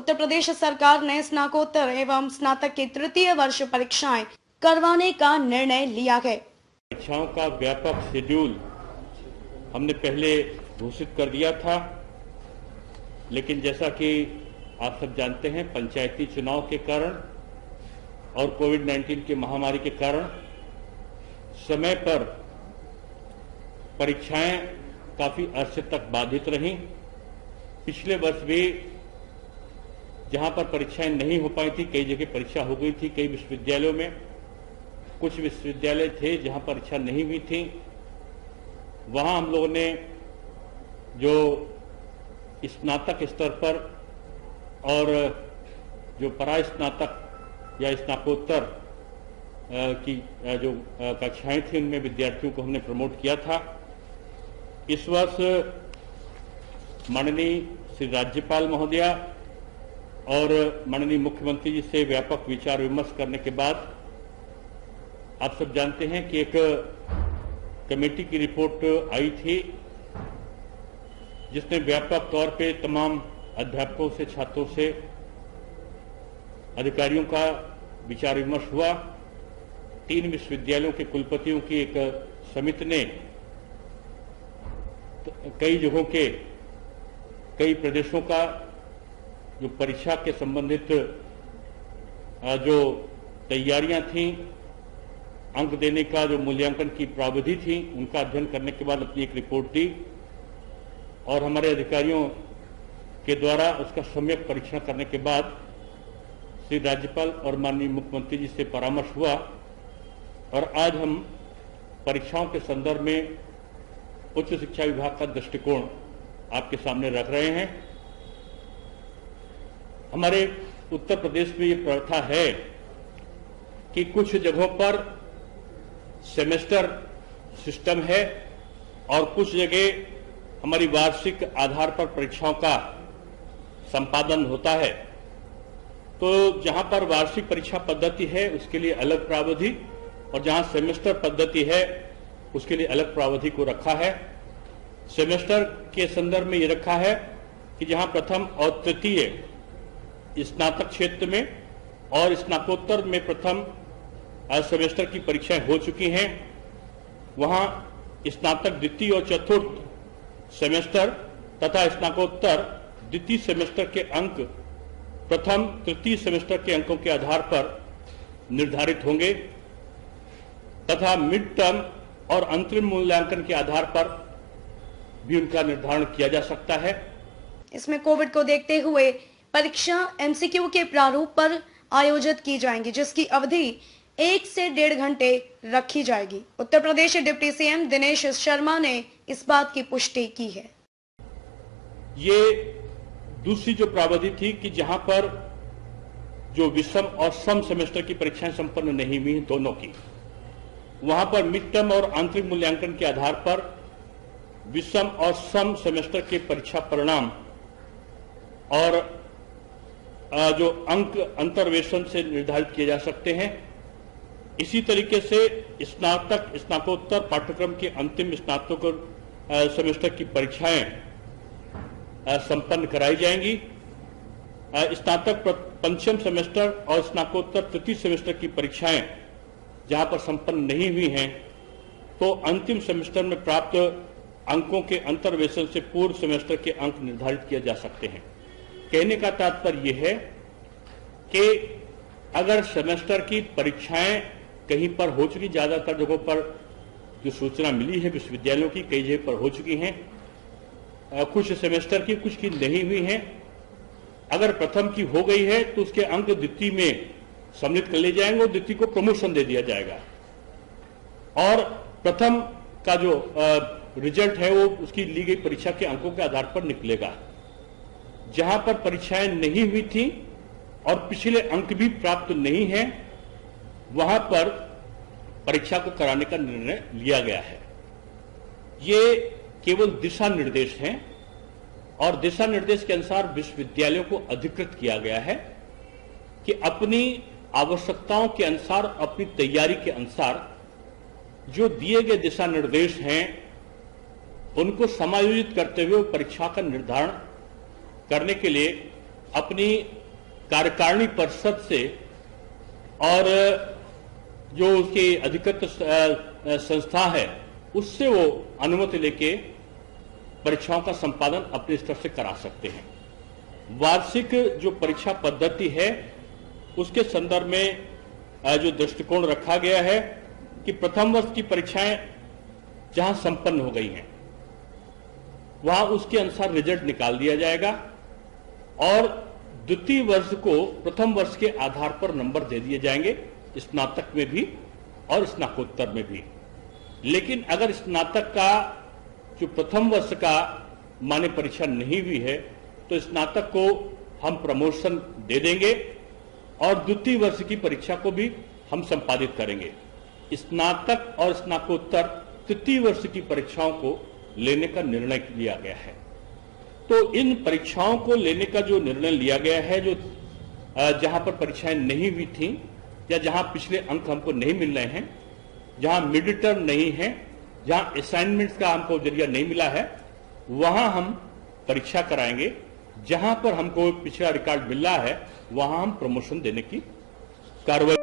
उत्तर प्रदेश सरकार ने स्नातकोत्तर एवं स्नातक की तृतीय वर्ष परीक्षाएं करवाने का निर्णय लिया है। परीक्षाओं का व्यापक शेड्यूल हमने पहले घोषित कर दिया था, लेकिन जैसा कि आप सब जानते हैं, पंचायती चुनाव के कारण और कोविड-19 की महामारी के कारण समय पर परीक्षाएं काफी अरसे तक बाधित रहीं। पिछले वर्ष भी जहां पर परीक्षाएं नहीं हो पाई थी, कई जगह परीक्षा हो गई थी। कई विश्वविद्यालयों में कुछ विश्वविद्यालय थे जहां परीक्षा नहीं हुई थी। वहां हम लोगों ने जो स्नातक स्तर पर और जो परास्नातक या स्नातकोत्तर की जो कक्षाएं थी, उनमें विद्यार्थियों को हमने प्रमोट किया था। इस वर्ष माननीय श्री राज्यपाल महोदया और माननीय मुख्यमंत्री जी से व्यापक विचार विमर्श करने के बाद आप सब जानते हैं कि एक कमेटी की रिपोर्ट आई थी, जिसने व्यापक तौर पे तमाम अध्यापकों से, छात्रों से, अधिकारियों का विचार विमर्श हुआ। 3 विश्वविद्यालयों के कुलपतियों की एक समिति ने कई जगहों के, कई प्रदेशों का जो परीक्षा के संबंधित जो तैयारियां थीं, अंक देने का जो मूल्यांकन की प्राविधि थी, उनका अध्ययन करने के बाद अपनी एक रिपोर्ट दी और हमारे अधिकारियों के द्वारा उसका सम्यक परीक्षण करने के बाद श्री राज्यपाल और माननीय मुख्यमंत्री जी से परामर्श हुआ और आज हम परीक्षाओं के संदर्भ में उच्च शिक्षा विभाग का दृष्टिकोण आपके सामने रख रहे हैं। हमारे उत्तर प्रदेश में ये प्रथा है कि कुछ जगहों पर सेमेस्टर सिस्टम है और कुछ जगह हमारी वार्षिक आधार पर परीक्षाओं का संपादन होता है। तो जहां पर वार्षिक परीक्षा पद्धति है उसके लिए अलग प्रावधि और जहां सेमेस्टर पद्धति है उसके लिए अलग प्रावधि को रखा है। सेमेस्टर के संदर्भ में ये रखा है कि जहां प्रथम और तृतीय स्नातक क्षेत्र में और स्नातकोत्तर में प्रथम सेमेस्टर की परीक्षाएं हो चुकी हैं, वहां स्नातक द्वितीय और चतुर्थ सेमेस्टर तथा स्नातकोत्तर द्वितीय सेमेस्टर के अंक प्रथम तृतीय सेमेस्टर के अंकों के आधार पर निर्धारित होंगे तथा मिड टर्म और अंतरिम मूल्यांकन के आधार पर भी उनका निर्धारण किया जा सकता है। इसमें कोविड को देखते हुए परीक्षा एमसीक्यू के प्रारूप पर आयोजित की जाएंगी, जिसकी अवधि 1 से 1.5 घंटे रखी जाएगी। उत्तर प्रदेश डिप्टी सीएम दिनेश शर्मा ने इस बात की पुष्टि की है। ये दूसरी जो प्रावधि थी कि जहां पर जो विषम और सम सेमेस्टर की परीक्षाएं संपन्न नहीं हुई दोनों की, वहां पर मिड टर्म और आंतरिक मूल्यांकन के आधार पर विषम और सम सेमेस्टर के परीक्षा परिणाम और जो अंक अंतर्वेशन से निर्धारित किए जा सकते हैं। इसी तरीके से स्नातक स्नातकोत्तर पाठ्यक्रम के अंतिम स्नातक सेमेस्टर की परीक्षाएं संपन्न कराई जाएंगी। स्नातक पंचम सेमेस्टर और स्नातकोत्तर तृतीय सेमेस्टर की परीक्षाएं जहां पर संपन्न नहीं हुई हैं, तो अंतिम सेमेस्टर में प्राप्त अंकों के अंतर्वेशन से पूर्व सेमेस्टर के अंक निर्धारित किए जा सकते हैं। कहने का तात्पर्य यह है कि अगर सेमेस्टर की परीक्षाएं कहीं पर हो चुकी, ज्यादातर जगहों पर जो सूचना मिली है विश्वविद्यालयों की, कई जगह पर हो चुकी हैं, कुछ सेमेस्टर की, कुछ की नहीं हुई हैं। अगर प्रथम की हो गई है तो उसके अंक द्वितीय में सम्मिलित कर लिए जाएंगे और द्वितीय को प्रमोशन दे दिया जाएगा और प्रथम का जो रिजल्ट है वो उसकी ली गई परीक्षा के अंकों के आधार पर निकलेगा। जहां पर परीक्षाएं नहीं हुई थी और पिछले अंक भी प्राप्त नहीं है, वहां पर परीक्षा को कराने का निर्णय लिया गया है। ये केवल दिशा निर्देश हैं और दिशा निर्देश के अनुसार विश्वविद्यालयों को अधिकृत किया गया है कि अपनी आवश्यकताओं के अनुसार, अपनी तैयारी के अनुसार जो दिए गए दिशा निर्देश हैं उनको समायोजित करते हुए परीक्षा का निर्धारण करने के लिए अपनी कार्यकारिणी परिषद से और जो उसकी अधिकृत संस्था है उससे वो अनुमति लेके परीक्षाओं का संपादन अपने स्तर से करा सकते हैं। वार्षिक जो परीक्षा पद्धति है उसके संदर्भ में जो दृष्टिकोण रखा गया है कि प्रथम वर्ष की परीक्षाएं जहां संपन्न हो गई हैं वहां उसके अनुसार रिजल्ट निकाल दिया जाएगा और द्वितीय वर्ष को प्रथम वर्ष के आधार पर नंबर दे दिए जाएंगे, स्नातक में भी और स्नातकोत्तर में भी। लेकिन अगर स्नातक का जो प्रथम वर्ष का मान्य परीक्षा नहीं हुई है तो स्नातक को हम प्रमोशन दे देंगे और द्वितीय वर्ष की परीक्षा को भी हम संपादित करेंगे। स्नातक और स्नातकोत्तर तृतीय वर्ष की परीक्षाओं को लेने का निर्णय लिया गया है। तो इन परीक्षाओं को लेने का जो निर्णय लिया गया है, जो जहां पर परीक्षाएं नहीं हुई थी या जहां पिछले अंक हमको नहीं मिल रहे हैं, जहां मिड टर्म नहीं है, जहां असाइनमेंट्स का हमको जरिया नहीं मिला है, वहां हम परीक्षा कराएंगे। जहां पर हमको पिछला रिकॉर्ड मिल रहा है वहां हम प्रमोशन देने की कार्रवाई